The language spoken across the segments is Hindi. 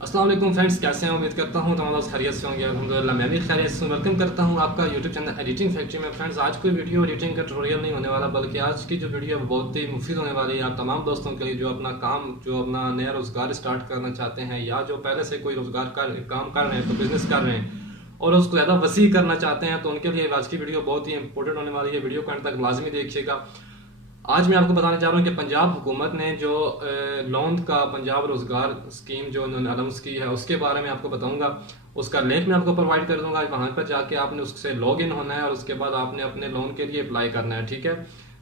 अस्सलाम वालेकुम फ्रेंड्स, कैसे हैं? उम्मीद करता हूँ तमाम लोग खैरियत से होंगे। अल्हम्दुलिल्लाह मैं भी खैरियत से हूँ। वेलकम करता हूँ आपका यूट्यूब चैनल एडिटिंग फैक्ट्री में। फ्रेंड्स, आज कोई वीडियो एडिटिंग का ट्यूटोरियल नहीं होने वाला, बल्कि आज की जो वीडियो है बहुत ही मुफीद होने वाली है आप तमाम दोस्तों के लिए जो अपना नया रोज़गार स्टार्ट करना चाहते हैं, या जो पहले से कोई काम कर रहे हैं, तो बिज़नेस कर रहे हैं और उसको ज़्यादा वसी करना चाहते हैं। तो उनके लिए आज की वीडियो बहुत ही इंपॉर्टेंट होने वाली है। वीडियो को अंत तक लाजमी देखिएगा। आज मैं आपको बताने जा रहा हूँ कि पंजाब हुकूमत ने जो लोन का पंजाब रोज़गार स्कीम जो उन्होंने अनाउंस की है, उसके बारे में आपको बताऊंगा। उसका लिंक मैं आपको प्रोवाइड कर दूंगा। वहां पर जाके आपने उससे लॉग इन होना है और उसके बाद आपने अपने लोन के लिए अप्लाई करना है, ठीक है।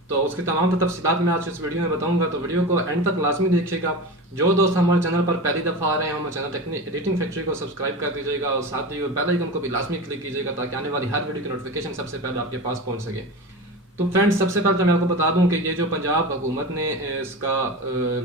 तो उसकी तमाम तफसीलात मैं आज इस वीडियो में बताऊंगा, तो वीडियो को एंड तक लाजमी देखिएगा। जो दोस्त हमारे चैनल पर पहली दफ़ा आ रहे हैं, हमारे चैनल एडिटिंग फैक्ट्री को सब्सक्राइब कर दीजिएगा और साथ ही बेल आइकन को भी लाजमी क्लिक कीजिएगा, ताकि आने वाली हर वीडियो की नोटिफिकेशन सबसे पहले आपके पास पहुंच सके। तो फ्रेंड्स, सबसे पहले तो मैं आपको बता दूं कि ये जो पंजाब हुकूमत ने इसका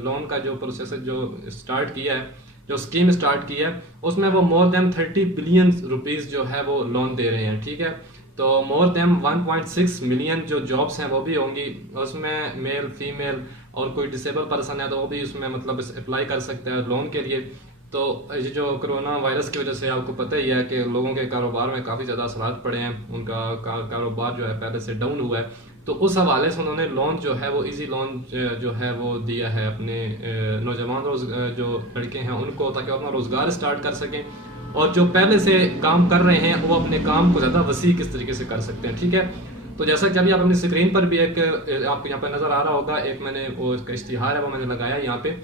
लोन का जो प्रोसेस जो स्टार्ट किया है, जो स्कीम स्टार्ट की है, उसमें वो मोर देन 30 बिलियन रुपीस जो है वो लोन दे रहे हैं, ठीक है। तो मोर देन 1.6 मिलियन जो जॉब्स हैं वो भी होंगी उसमें। मेल फीमेल और कोई डिसेबल पर्सन है तो वो भी उसमें मतलब अप्लाई कर सकता है लोन के लिए। तो ये जो कोरोना वायरस की वजह से आपको पता ही है कि लोगों के कारोबार में काफ़ी ज़्यादा असरात पड़े हैं, उनका कारोबार जो है पहले से डाउन हुआ है। तो उस हवाले से उन्होंने लोन जो है वो इजी लोन जो है वो दिया है अपने नौजवान जो लड़के हैं उनको, ताकि वो अपना रोज़गार स्टार्ट कर सकें और जो पहले से काम कर रहे हैं वो अपने काम को ज़्यादा वसी किस तरीके से कर सकते हैं, ठीक है। तो जैसा कि अभी आप अपनी स्क्रीन पर भी एक आपको यहाँ पर नज़र आ रहा होगा, एक मैंने वो इसका इश्तिहार है वो मैंने लगाया यहाँ पे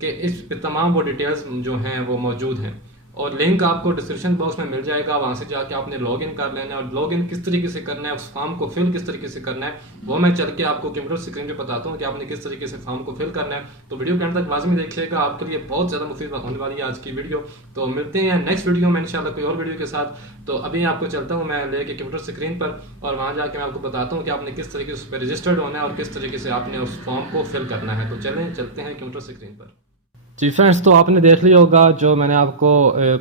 कि इस पे तमाम वो डिटेल्स जो हैं वो मौजूद हैं और लिंक आपको डिस्क्रिप्शन बॉक्स में मिल जाएगा। वहाँ से जाके आपने लॉगिन कर लेना है और लॉगिन किस तरीके से करना है, उस फॉर्म को फिल किस तरीके से करना है, वो मैं चल के आपको कंप्यूटर स्क्रीन पे बताता हूँ कि आपने किस तरीके से फॉर्म को फिल करना है। तो वीडियो के अंत तक लाजमी देखिएगा, आपके लिए बहुत ज़्यादा मुफीद होने वाली है आज की वीडियो। तो मिलते हैं नेक्स्ट वीडियो में इंशाल्लाह कोई और वीडियो के साथ। तो अभी आपको चलता हूँ मैं लेके कंप्यूटर स्क्रीन पर और वहाँ जाके मैं आपको बताता हूँ कि आपने किस तरीके से उस पर रजिस्टर्ड होना है और किस तरीके से आपने उस फॉर्म को फिल करना है। तो चलते हैं कंप्यूटर स्क्रीन पर। जी फ्रेंड्स, तो आपने देख लिया होगा जो मैंने आपको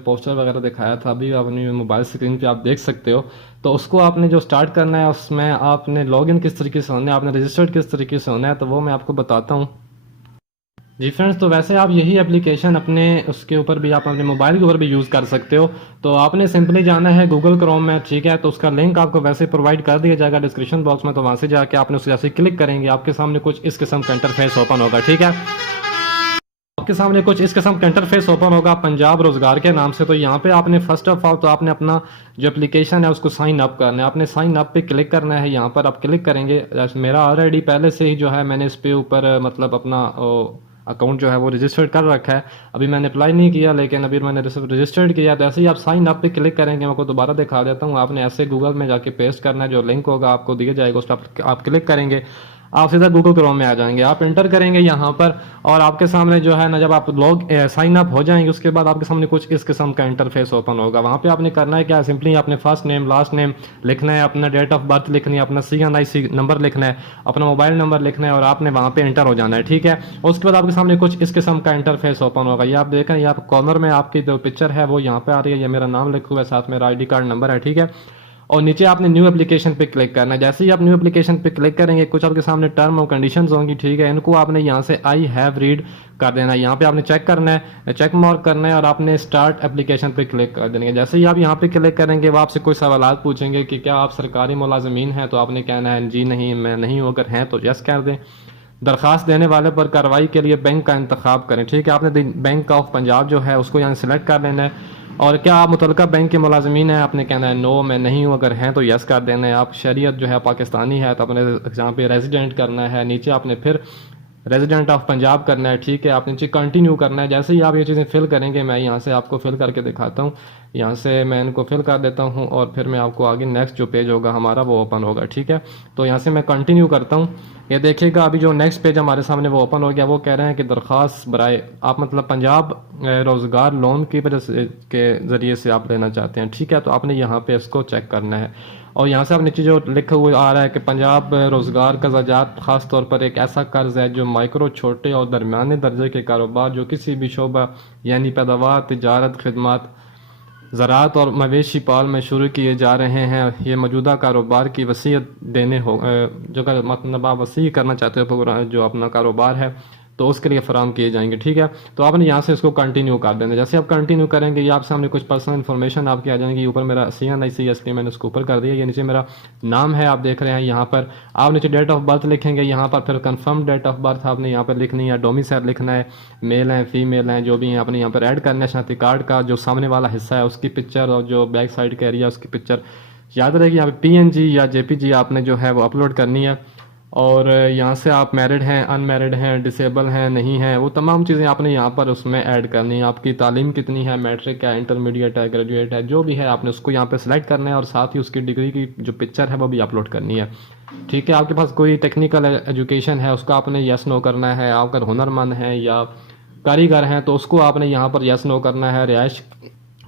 पोस्टर वगैरह दिखाया था, अभी अपनी मोबाइल स्क्रीन पे आप देख सकते हो। तो उसको आपने जो स्टार्ट करना है उसमें आपने लॉगिन किस तरीके से होना है, आपने रजिस्टर्ड किस तरीके से होना है, तो वो मैं आपको बताता हूँ। जी फ्रेंड्स, तो वैसे आप यही एप्लीकेशन अपने उसके ऊपर भी आप अपने मोबाइल के ऊपर भी यूज़ कर सकते हो। तो आपने सिंपली जाना है गूगल क्रोम में, ठीक है। तो उसका लिंक आपको वैसे प्रोवाइड कर दिया जाएगा डिस्क्रिप्शन बॉक्स में। तो वहाँ से जाके आपने उसे जैसे क्लिक करेंगे आपके सामने कुछ इस किस्म का इंटरफेस ओपन होगा, ठीक है। आपके सामने कुछ इस किस्म का इंटरफेस ओपन होगा पंजाब रोजगार के नाम से। तो यहाँ पे आपने फर्स्ट ऑफ ऑल तो आपने अपना जो एप्लीकेशन है उसको साइन अप करना है। आपने साइन अप पे क्लिक करना है। यहाँ पर आप क्लिक करेंगे, जैसे मेरा ऑलरेडी पहले से ही जो है मैंने इस पे ऊपर मतलब अपना अकाउंट जो है वो रजिस्टर्ड कर रखा है। अभी मैंने अप्लाई नहीं किया, लेकिन अभी मैंने रजिस्टर्ड किया। तो ऐसे ही आप साइन अप पे क्लिक करेंगे, मैं आपको दोबारा दिखा देता हूँ। आपने ऐसे गूगल में जाके पेस्ट करना है, जो लिंक होगा आपको दिया जाएगा उस पर आप क्लिक करेंगे, आप सीधा गूगल क्रोम में आ जाएंगे। आप इंटर करेंगे यहाँ पर और आपके सामने जो है ना, जब आप साइन अप हो जाएंगे उसके बाद आपके सामने कुछ इस किस्म का इंटरफेस ओपन होगा। वहाँ पे आपने करना है क्या, सिंपली आपने फर्स्ट नेम लास्ट नेम लिखना है, अपना डेट ऑफ बर्थ लिखनी है, अपना CNIC नंबर लिखना है, अपना मोबाइल नंबर लिखना है और आपने वहाँ पे एंटर हो जाना है, ठीक है। उसके बाद आपके सामने कुछ इस किस्म का इंटरफेस ओपन होगा। ये आप देखें, ये आप कॉर्नर में आपकी जो पिक्चर है वो यहाँ पे आ रही है, ये मेरा नाम लिखा हुआ है, साथ मेरा ID कार्ड नंबर है, ठीक है। और नीचे आपने न्यू एप्लीकेशन पे क्लिक करना है। जैसे ही आप न्यू एप्लीकेशन पे क्लिक करेंगे कुछ आपके सामने टर्म और कंडीशंस होंगी, ठीक है। इनको आपने यहाँ से आई हैव रीड कर देना है। यहाँ पे आपने चेक करना है, चेक मार्क करना है और आपने स्टार्ट एप्लीकेशन पे क्लिक कर देंगे। जैसे ही आप यहाँ पे क्लिक करेंगे वो आपसे कोई सवालात पूछेंगे कि क्या आप सरकारी मुलाजमीन हैं, तो आपने कहना है जी नहीं मैं नहीं हूँ, अगर हैं तो यस कर दें। दरखास्त देने वाले पर कार्रवाई के लिए बैंक का इंतखाब करें, ठीक है। आपने बैंक ऑफ पंजाब जो है उसको यहाँ सेलेक्ट कर लेना है। और क्या आप मुतलका बैंक के मुलाजमीन हैं, आपने कहना है नो मैं नहीं हूँ, अगर हैं तो यस कर देना है। आप शरीयत जो है पाकिस्तानी है तो अपने यहाँ पे रेजिडेंट करना है, नीचे आपने फिर रेजिडेंट ऑफ पंजाब करना है, ठीक है। आपने नीचे कंटिन्यू करना है। जैसे ही आप ये चीज़ें फिल करेंगे मैं यहाँ से आपको फिल करके दिखाता हूँ। यहाँ से मैं इनको फिल कर देता हूँ और फिर मैं आपको आगे नेक्स्ट जो पेज होगा हमारा वो ओपन होगा, ठीक है। तो यहाँ से मैं कंटिन्यू करता हूँ। ये देखिएगा अभी जो नेक्स्ट पेज हमारे सामने वो ओपन हो गया। वो कह रहे हैं कि दरख्वास्त बराए आप मतलब पंजाब रोज़गार लोन की वजह से के ज़रिए से आप लेना चाहते हैं, ठीक है। तो आपने यहाँ पे इसको चेक करना है और यहाँ से आप नीचे जो लिखा हुआ आ रहा है कि पंजाब रोज़गार कर्जात ख़ास तौर पर एक ऐसा कर्ज है जो माइक्रो छोटे और दरमियाने दर्जे के कारोबार जो किसी भी शोबा यानी पैदावार तिजारत खिदमत ज़राअत और मवेशी पाल में शुरू किए जा रहे हैं, ये मौजूदा कारोबार की वसीयत देने हो जो मतलब आप वसी करना चाहते हो जो अपना कारोबार है तो उसके लिए फराहम किए जाएंगे। ठीक है, तो आपने यहाँ से इसको कंटिन्यू कर देना। जैसे आप कंटिन्यू करेंगे ये आप सामने कुछ पर्सनल इन्फॉर्मेशन आपकी आ जाएंगी। ऊपर मेरा CNIC मैंने उसको ऊपर कर दिया। ये नीचे मेरा नाम है, आप देख रहे हैं। यहाँ पर आप नीचे डेट ऑफ बर्थ लिखेंगे, यहाँ पर फिर कंफर्म डेट ऑफ बर्थ आपने यहाँ पर लिखनी है, डोमिसाइल लिखना है, मेल हैं फीमेल हैं जो भी हैं आपने यहाँ पर ऐड करना है। शनाख्ती कार्ड का जो सामने वाला हिस्सा है उसकी पिक्चर और जो बैक साइड का एरिया उसकी पिक्चर याद रहेगी। यहाँ पे PNG या JPG आपने जो है वो अपलोड करनी है। और यहाँ से आप मैरिड हैं, अनमैरिड हैं, डिसेबल हैं, नहीं हैं, वो तमाम चीज़ें आपने यहाँ पर उसमें ऐड करनी है। आपकी तालीम कितनी है, मैट्रिक है, इंटरमीडिएट है, ग्रेजुएट है, जो भी है आपने उसको यहाँ पे सिलेक्ट करना है। और साथ ही उसकी डिग्री की जो पिक्चर है वो भी अपलोड करनी है। ठीक है, आपके पास कोई टेक्निकल एजुकेशन है उसका आपने यस नो करना है। आप अगर हुनरमंद हैं या कारीगर हैं तो उसको आपने यहाँ पर यस नो करना है। रिहाइश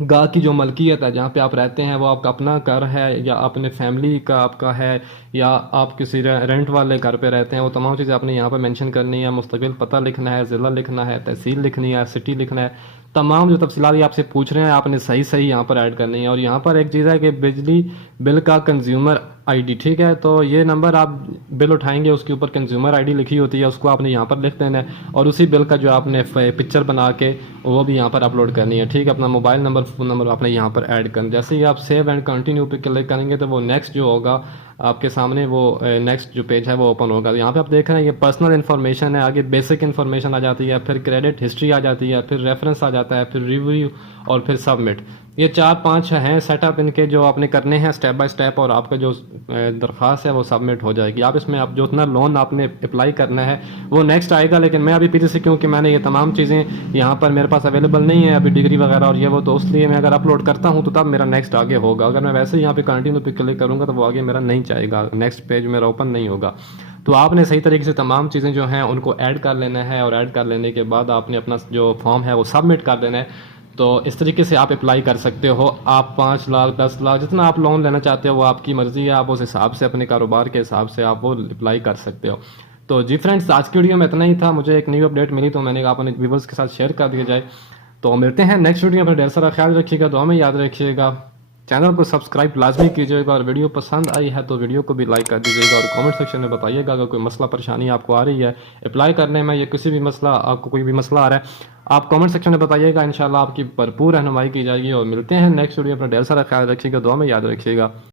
गाह की जो मलकियत है जहाँ पे आप रहते हैं वो आपका अपना घर है या अपने फैमिली का आपका है या आप किसी रेंट वाले घर पे रहते हैं, वो तमाम चीज़ें आपने यहाँ पर मेंशन करनी है। मुस्तकिल पता लिखना है, ज़िला लिखना है, तहसील लिखनी है, सिटी लिखना है। तमाम जो तफसीलात आपसे पूछ रहे हैं आपने सही सही यहाँ पर ऐड करनी है। और यहाँ पर एक चीज़ है कि बिजली बिल का कंज्यूमर ID, ठीक है, तो ये नंबर आप बिल उठाएंगे उसके ऊपर कंज्यूमर ID लिखी होती है, उसको आपने यहाँ पर लिख देना है। और उसी बिल का जो आपने पिक्चर बना के वो भी यहाँ पर अपलोड करनी है। ठीक है, अपना मोबाइल नंबर, फ़ोन नंबर आपने यहाँ पर ऐड करना। जैसे ही आप सेव एंड कंटिन्यू पे क्लिक करेंगे तो वो नेक्स्ट जो होगा आपके सामने वो नेक्स्ट जो पेज है वो ओपन होगा। यहाँ पे आप देख रहे हैं ये पर्सनल इन्फॉर्मेशन है, आगे बेसिक इन्फॉर्मेशन आ जाती है, फिर क्रेडिट हिस्ट्री आ जाती है, फिर रेफरेंस आ जाता है, फिर रिव्यू और फिर सबमिट। ये 4-5 हैं सेटअप इनके जो आपने करने हैं स्टेप बाय स्टेप, और आपका जो दरख्वास्त है वो सबमिट हो जाएगी। आप इसमें आप जो उतना लोन आपने अप्लाई करना है वो नेक्स्ट आएगा। लेकिन मैं अभी पीछे से, क्योंकि मैंने ये तमाम चीज़ें यहाँ पर मेरे पास अवेलेबल नहीं है अभी, डिग्री वगैरह और ये वो, तो इसलिए मैं अगर अपलोड करता हूँ तो तब मेरा नेक्स्ट आगे होगा। अगर मैं वैसे ही यहाँ पे कंटिन्यू पे क्लिक करूँगा तो वो आगे मेरा नहीं जाएगा, नेक्स्ट पेज मेरा ओपन नहीं होगा। तो आपने सही तरीके से तमाम चीज़ें जो हैं उनको ऐड कर लेना है, और ऐड कर लेने के बाद आपने अपना जो फॉर्म है वो सबमिट कर देना है। तो इस तरीके से आप अप्लाई कर सकते हो। आप 5 लाख 10 लाख जितना आप लोन लेना चाहते हो वो आपकी मर्ज़ी है, आप उस हिसाब से अपने कारोबार के हिसाब से आप वो अप्लाई कर सकते हो। तो जी फ्रेंड्स, आज की वीडियो में इतना ही था। मुझे एक न्यू अपडेट मिली तो मैंने अपने व्यूवर्स के साथ शेयर कर दिया जाए। तो मिलते हैं नेक्स्ट वीडियो में। ढेर सारा ख्याल रखिएगा, दुआ में याद रखिएगा, चैनल को सब्सक्राइब लाजमी कीजिएगा, और वीडियो पसंद आई है तो वीडियो को भी लाइक कर दीजिएगा। और कमेंट सेक्शन में बताइएगा अगर कोई मसला परेशानी आपको आ रही है अप्लाई करने में, या किसी भी मसला आपको कोई भी मसला आ रहा है आप कमेंट सेक्शन में बताइएगा। इंशाल्लाह आपकी भरपूर रहनुमाई की जाएगी। और मिलते हैं नेक्स्ट वीडियो पर। ढेर सारा ख्याल रखिएगा, दुआ में याद रखिएगा।